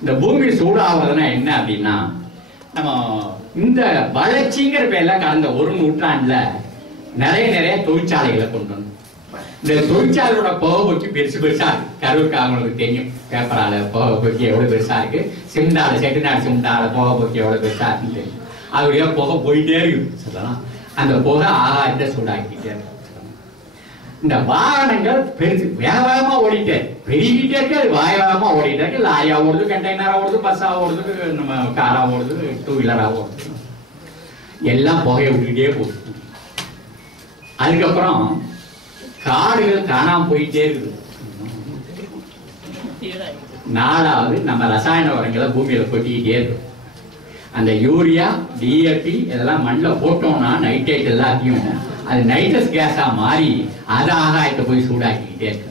இந்த பூமி சூடாவதுன்னா என்ன அப்படின்னா, நம்ம இந்த வளர்ச்சிங்கிற பேர்ல கடந்த ஒரு நூற்றாண்டுல நிறைய தொழிற்சாலைகளை கொண்டு வந்தோம். இந்த தொழிற்சாலையோட புகைப்போக்கி பெருசு பெருசா இருக்கு. கரூருக்கு அவங்களுக்கு தெரியும், பேப்பரால புகைப்போக்கி எவ்வளவு பெருசா இருக்கு, சிமெண்டால செட்டிநாடு சிமெண்டால புகைப்போக்கி எவ்வளவு பெருசா இருக்குன்னு தெரியும். அதுடைய புகை போயிட்டே இருக்கு சொல்லலாம். அந்த புகை ஆகாயத்தை சூடாக்கிட்டே இருக்கு. இந்த வாகனங்கள் பெருசு வேகமா ஓடிட்டே பெருகிட்டே இருக்கு. அது வேகமா ஓடிட்டே இருக்கு. லாரியா ஓடுது, கண்டெய்னரா ஓடுது, பஸ்ஸா ஓடுது, நம்ம காரா ஓடுது, டூ வீலரா ஓடுது, எல்லாம் புகையை விட்டுட்டே போகுது. அதுக்கப்புறம் காடுகள் காணாம போயிட்டே இருக்குது. நாலாவது நம்ம ரசாயன உரங்களை பூமியில கொட்டிக்கிட்டே இருக்கு. அந்த யூரியா, டிஏபி இதெல்லாம் மண்ணில் போட்டோம்னா நைட்ரேட் எல்லாத்தையும் அது நைட்ரஸ் கேஸா மாறி அது ஆகாயத்தை போய் சூடாக்கிக்கிட்டே இருக்கு.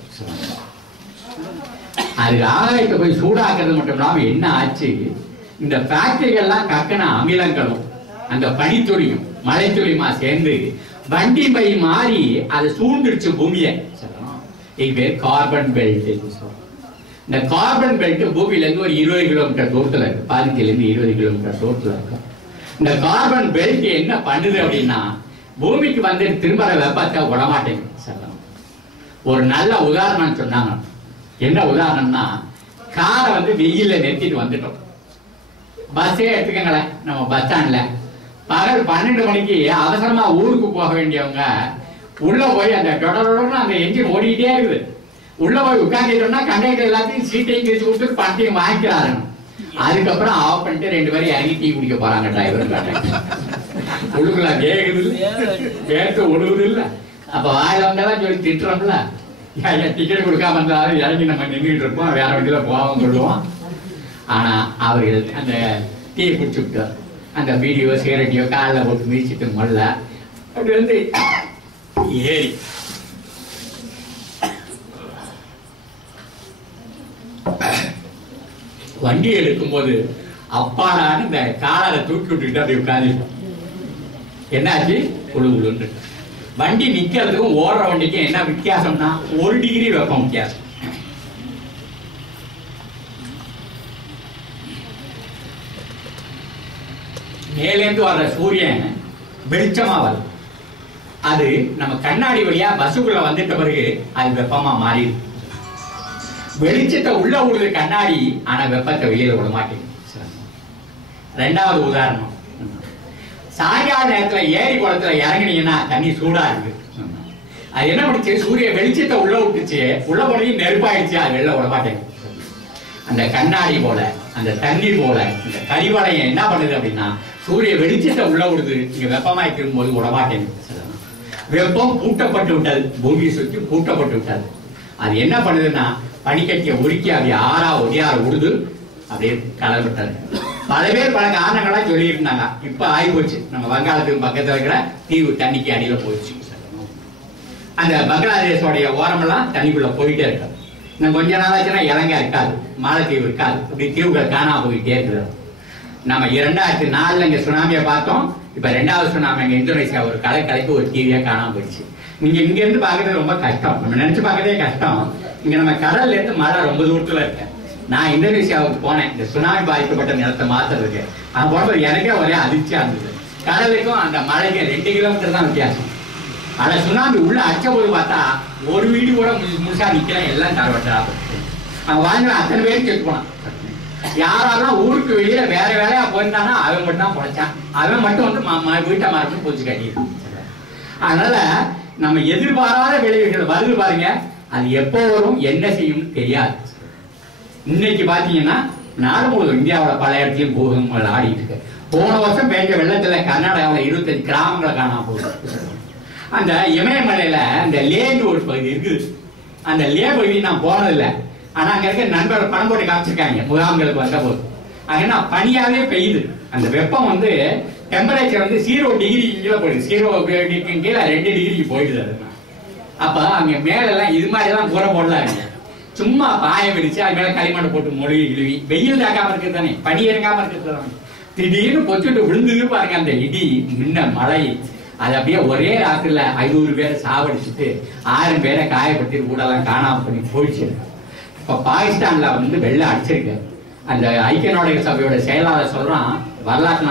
அது ஆகாயத்தை போய் சூடாக்குறது மட்டும் இல்லாம என்ன ஆச்சு, இந்த ஃபேக்டரிகள்லாம் கக்கன அமிலங்களும் அந்த பனித்துளியும் மழைத்துளியுமா சேர்ந்து வண்டி பை மாறி அதை சூழ்ந்துருச்சு பூமியை. இது பேர் கார்பன் பெல்ட். இந்த கார்பன் பெல்ட் பூமியில இருந்து ஒரு 20 கிலோமீட்டர் தூரத்துல இருக்கு. 15 இருந்து 20 கிலோமீட்டர் தூரத்துல இருக்கு. இந்த கார்பன் பெல்ட் என்ன பண்ணுது அப்படின்னா, பூமிக்கு வந்து திரும்பற வெப்பத்தை விடமாட்டேங்குது. ஒரு நல்ல உதாரணம் சொன்னாங்க. என்ன உதாரணம்னா, காரை வந்து வெயில நிறுத்திட்டு வந்துட்டோம். பஸ்ஸே எடுத்துக்கங்களேன். நம்ம பஸ் ஸ்டாண்ட்ல பகல் 12 மணிக்கு அவசரமா ஊருக்கு போக வேண்டியவங்க உள்ள போய் அந்த தொடர்ந்து அந்த என்ஜின் ஓடிக்கிட்டே இருக்குது. உள்ள போய் உட்காந்துட்டோம்னா கண்டக்டர் எல்லாத்தையும் சீட்டையும் கிழிச்சு கொடுத்துட்டு பணத்தையும் வாங்கிக்கிறாரு. அதுக்கப்புறம் ஆஃப் பண்ணிட்டு 2 பேரும் இறங்கி டீ குடிக்க போறாங்க. டிரைவர் உள்ளுக்குள்ள கேக்குது இல்ல, கேட்டு ஒடுகுது இல்ல. அப்ப வாயில வந்தாலும் சொல்லி திட்டுறோம்ல, டிக்கெட் கொடுக்காம இருந்தாலும் இறங்கி நம்ம நின்றுட்டு இருப்போம், வேற வண்டியில போவோம் சொல்லுவோம். ஆனா அவர்கள் அந்த டீ குடிச்சு விட்டார். அந்த வீடியோ சிகரெட்டியோ காலில் போட்டு மீச்சிட்டு மல்ல அப்படி வந்து ஏறி வண்டி எடுக்கும்போது அப்பாடான்னு இந்த காலால தூக்கி விட்டுக்கிட்டு அப்படி உட்காந்துருக்கோம். என்னாச்சு, குழு குழுன்னு. வண்டி நிக்கிறதுக்கும் ஓடுற வண்டிக்கும் என்ன வித்தியாசம்னா 1 டிகிரி வெப்பம் வித்தியாசம். மேலேந்து வர்ற சூரியன் வெளிச்சமா வருது. அது நம்ம கண்ணாடி வழியா பஸ்ஸுக்குள்ள வந்துட்ட பிறகு அது வெப்பமா மாறிடுது. வெளிச்சத்தை உள்ள விடுது கண்ணாடி, ஆனா வெப்பத்தை வெளியில விட மாட்டேங்குது. 2வது உதாரணம், சாயங்கால நேரத்துல ஏரி குளத்துல இறங்கினீங்கன்னா தண்ணி சூடா இருக்கு. அது என்ன பண்ணுச்சு, சூரிய வெளிச்சத்தை உள்ள விட்டுச்சு, உள்ள போனதையும் நெருப்பாயிடுச்சு, அது வெளில விட மாட்டேங்குது. அந்த கண்ணாடி போல, அந்த தண்ணீர் போல இந்த கரிவளையம் என்ன பண்ணுது அப்படின்னா, சூரிய வெளிச்சத்தை உள்ள விடுது, இங்க வெப்பமாய் திரும்பும்போது விடமாட்டேங்குது. வெப்பம் பூட்டப்பட்டு விட்டது, பூமியை சுற்றி பூட்டப்பட்டு விட்டது. அது என்ன பண்ணுதுன்னா, பனிக்கட்டியை உருக்கி அப்படியே ஆறா ஒடியார விடுது, அப்படியே கலர் விட்டது. பல பேர் பல காரணங்களா சொல்லி இருந்தாங்க. இப்ப ஆகி போச்சு. நம்ம வங்காளத்துக்கு பக்கத்துல இருக்கிற தீவு தண்ணிக்கு அடியில போயிடுச்சு. அந்த பங்களாதேஷோடைய ஓரமெல்லாம் தண்ணிக்குள்ள போயிட்டே இருக்காது. இன்னும் கொஞ்ச நாளாச்சுன்னா இலங்கை இருக்காது, மாலத்தீவு இருக்காது, இப்படி தீவுகள் காணாம போயிட்டே இருக்கிறோம். நம்ம 2004 இங்க சுனாமியை பார்த்தோம். இப்ப 2வது சுனாமி இங்க இந்தோனேசியா ஒரு கலைக்கு ஒரு தீவியா காணாம போயிடுச்சு. நீங்க இங்க இருந்து பாக்குறது ரொம்ப கஷ்டம், நம்ம நினைச்சு பார்க்கறதே கஷ்டம். இங்க நம்ம கடல்ல இருந்து மழை ரொம்ப தூரத்துல இருக்கு. நான் இந்தோனேசியாவுக்கு போனேன் இந்த சுனாமி பாதிக்கப்பட்ட நிலத்தை மாத்துறதுக்கு. அது போனது எனக்கே ஒரே அதிர்ச்சியா இருந்தது. கடலுக்கும் அந்த மழைக்கு 2 கிலோமீட்டர் தான் வித்தியாசம். ஆனா சுனாமி உள்ள அச்ச போது பார்த்தா ஒரு வீடு கூட முழுசா நிக்கலாம், எல்லாம் தரவட்டா. அவன் வாழ்ந்த அத்தனை பேரும் செத்து போனான். யாரெல்லாம் ஊருக்கு வெளியில வேற வேலையா போயிருந்தானா அவன் மட்டும் தான் பொழைச்சான். அவன் மட்டும் வந்து வீட்டை மரத்து பூச்சி கட்டிடுறான். அதனால நம்ம எதிர்பாராத விளைவுகள் வருது பாருங்க, அது எப்போ வரும் என்ன செய்யும்னு தெரியாது. இன்னைக்கு பாத்தீங்கன்னா நாடு முழுவதும் இந்தியாவோட பல இடத்துலயும் பூகம்பங்கள் ஆடிட்டு இருக்கு. போன வருஷம் பெய்ஞ்ச வெள்ளத்துல கர்நாடகாவில் 25 கிராமங்களை காணாம போகுது. அந்த இமயமலையில அந்த லேன்னு ஒரு பகுதி இருக்குது. அந்த லே பகுதி நான் போனதில்லை, ஆனா அங்க இருக்க நண்பர்கள் பணம் போட்டு காமிச்சிருக்காங்க முகாம்களுக்கு வந்த போது. அங்கன்னா பனியாவே பெய்யுது. அந்த வெப்பம் வந்து டெம்பரேச்சர் வந்து 0 டிகிரி கீழே போயிடுது. 0 டிகிரிக்கு கீழே 2 டிகிரிக்கு போயிடுது. அது அப்ப அங்க மேல எல்லாம் இது மாதிரி எல்லாம் கூரை போடலாம், சும்மா பாய விரிச்சு அது மேல களிமண்ணை போட்டு மொழி இழுவி வெயில் தாக்காம இருக்கிறது தானே, பனி இறங்காம இருக்கிறது தானே. திடீர்னு பொச்சுட்டு விழுந்து பாருங்க அந்த இடி மின்ன மழை. அது அப்படியே ஒரே ராத்திரில 500 பேரை சாவடிச்சுட்டு 1000 பேரை காயப்படுத்தி கூடலாம் காணாம பண்ணி போயிடுச்சு. இப்ப பாகிஸ்தான்ல வந்து வெள்ளம் அடிச்சிருக்கு. அந்த ஐக்கிய நாடுகள் சபையோட செயலாளர் சொல்றான், வரலாற்று